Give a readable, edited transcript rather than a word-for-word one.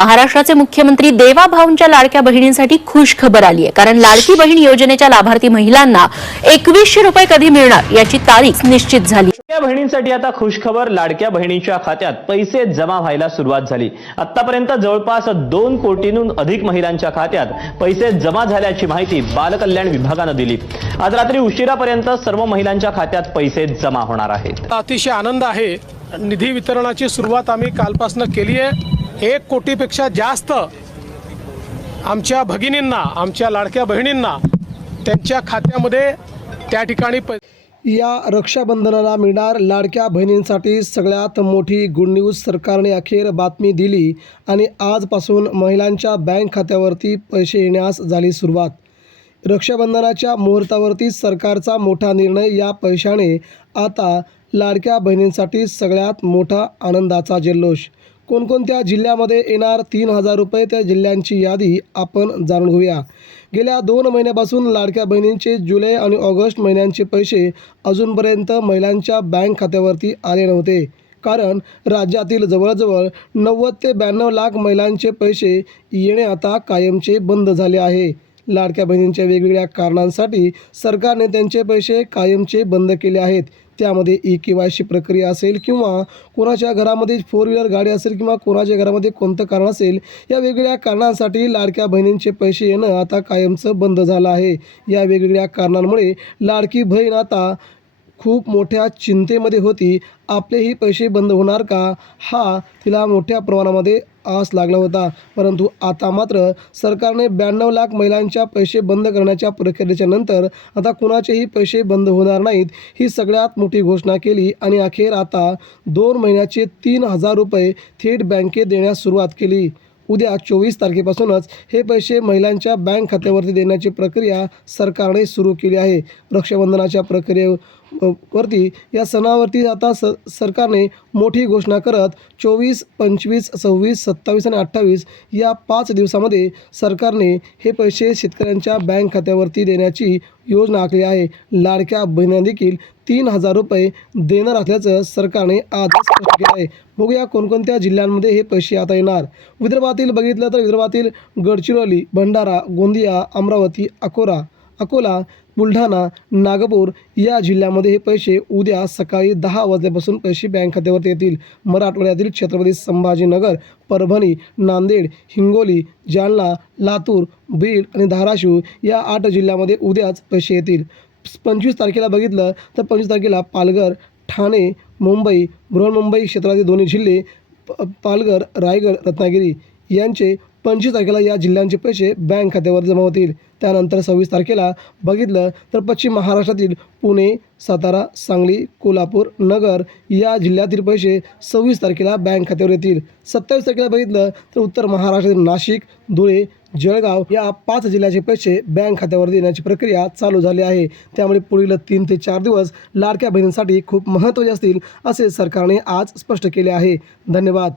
महाराष्ट्राचे मुख्यमंत्री देवाभाऊंच्या लाडक्या बहिणींसाठी खुश खबर आली आहे। कारण लाडकी बहीण योजनेच्या लाभार्थी महिलांना 2100 रुपये कधी मिळणार याची तारीख निश्चित झाली। लाडक्या बहिणींसाठी आता खुश खबर, लाडक्या बहिणीच्या खात्यात पैसे जमा व्हायला सुरुवात झाली। आतापर्यंत जवळपास 2 कोटींहून अधिक महिलांच्या खात्यात पैसे जमा झाल्याची माहिती बालकल्याण विभागाने दिली। आज रात्री उशिरापर्यंत सर्व महिलांच्या खात्यात पैसे जमा होणार आहेत। अतिशय आनंद आहे। निधी वितरणाची सुरुवात आम्ही कालपासून केली आहे। 1 कोटीपेक्षा जास्त आमच्या भगिनींना, आमच्या लाडक्या बहिणींना त्यांच्या खात्यामध्ये त्या ठिकाणी या रक्षाबंधनाला मिळणार लाडक्या बहिणींसाठी सगळ्यात मोठी गुड न्यूज सरकारने अखेर बातमी दिली आणि आजपासून महिलांच्या बँक खात्यावरती पैसे येण्यास झाली सुरुवात। रक्षाबंधनाच्या मुहूर्तावरती सरकारचा मोठा निर्णय। या पैशाने आता लाडक्या बहिणींसाठी सगळ्यात मोठा आनंदाचा जल्लोष। कोणकोणत्या जिल्ह्यामध्ये येणार 3000 रुपये, त्या जिल्ह्यांची यादी आपण जाणून घेऊया। गेल्या 2 महिन्यापासून लाडक्या बहिणींचे जुलै आणि ऑगस्ट महिन्यांचे पैसे अजूनपर्यंत महिलांच्या बँक खात्यावरती आले नव्हते। कारण राज्यातील जवळजवळ 90 ते 92 लाख महिलांचे पैसे येणे आता कायमचे बंद झाले आहे। लाडक्या बहिणींच्या वेगवेगळ्या कारणांसाठी सरकारने त्यांचे पैसे कायमचे बंद केले आहेत। त्यामध्ये KYC प्रक्रिया असेल किंवा कोणाच्या घरामध्ये 4 व्हीलर गाडी असेल किंवा कोणाच्या घरामध्ये कोणतं कारण असेल, या वेगवेगळ्या कारणांसाठी लाडक्या बहिणींचे पैसे येणं आता कायमचं बंद झालं आहे। या वेगवेगळ्या कारणांमुळे लाडकी बहीण आता खूप मोठ्या चिंतेमध्ये होती। आपलेही पैसे बंद होणार का, हा तिला मोठ्या प्रमाणामध्ये आस लागला होता। परंतु आता मात्र सरकारने 92 लाख महिलांच्या पैसे बंद करण्याच्या प्रक्रियेच्या नंतर आता कुणाचेही पैसे बंद होणार नाहीत, ही सगळ्यात मोठी घोषणा केली आणि अखेर आता 2 महिन्याचे 3000 रुपये थेट बँकेत देण्यास सुरुवात केली। उद्या 24 तारखेपासूनच हे पैसे महिलांच्या बँक खात्यावरती देण्याची प्रक्रिया सरकारने सुरू केली आहे। रक्षाबंधनाच्या प्रक्रियेवरती या सणावरती आता सरकारने मोठी घोषणा करत 24, 25, 26, 27 आणि 28 या 5 दिवसामध्ये सरकारने हे पैसे शेतकऱ्यांच्या बँक खात्यावरती देण्याची योजना आखली आहे। लाडक्या बहिणींना देखील 3000 रुपये देणार असल्याचं सरकारने आज स्पष्ट केलं आहे। बघूया कोणकोणत्या जिल्ह्यांमध्ये हे पैसे आता येणार। विदर्भातील बघितलं तर विदर्भातील गडचिरोली, भंडारा, गोंदिया, अमरावती, अकोला, बुलढाणा, नागपूर या जिल्ह्यामध्ये हे पैसे उद्या सकाळी 10 वाजल्यापासून पैसे बँक खात्यावरती येतील। मराठवाड्यातील छत्रपती संभाजीनगर, परभणी, नांदेड, हिंगोली, जालना, लातूर, बीड आणि धाराशिव या 8 जिल्ह्यामध्ये उद्याच पैसे येतील। 25 तारखेला बघितलं तर 25 तारखेला पालघर, ठाणे, मुंबई, बृहन्मुंबई क्षेत्रातील दोन्ही जिल्हे, पालघर, रायगड, रत्नागिरी यांचे 25 तारखेला या जिल्ह्यांचे पैसे बँक खात्यावर जमा होतील। त्यानंतर 26 तारखेला बघितलं तर पश्चिम महाराष्ट्रातील पुणे, सातारा, सांगली, कोल्हापूर, नगर या जिल्ह्यातील पैसे 26 तारखेला बँक खात्यावर येतील। 27 तारखेला बघितलं तर उत्तर महाराष्ट्रातील नाशिक, धुळे, जळगाव या 5 जिल्ह्याचे पैसे बँक खात्यावर देण्याची प्रक्रिया चालू झाली आहे। त्यामुळे पुढील 3 ते 4 दिवस लाडक्या बहिणींसाठी खूप महत्त्वाचे असतील, असे सरकारने आज स्पष्ट केले आहे। धन्यवाद।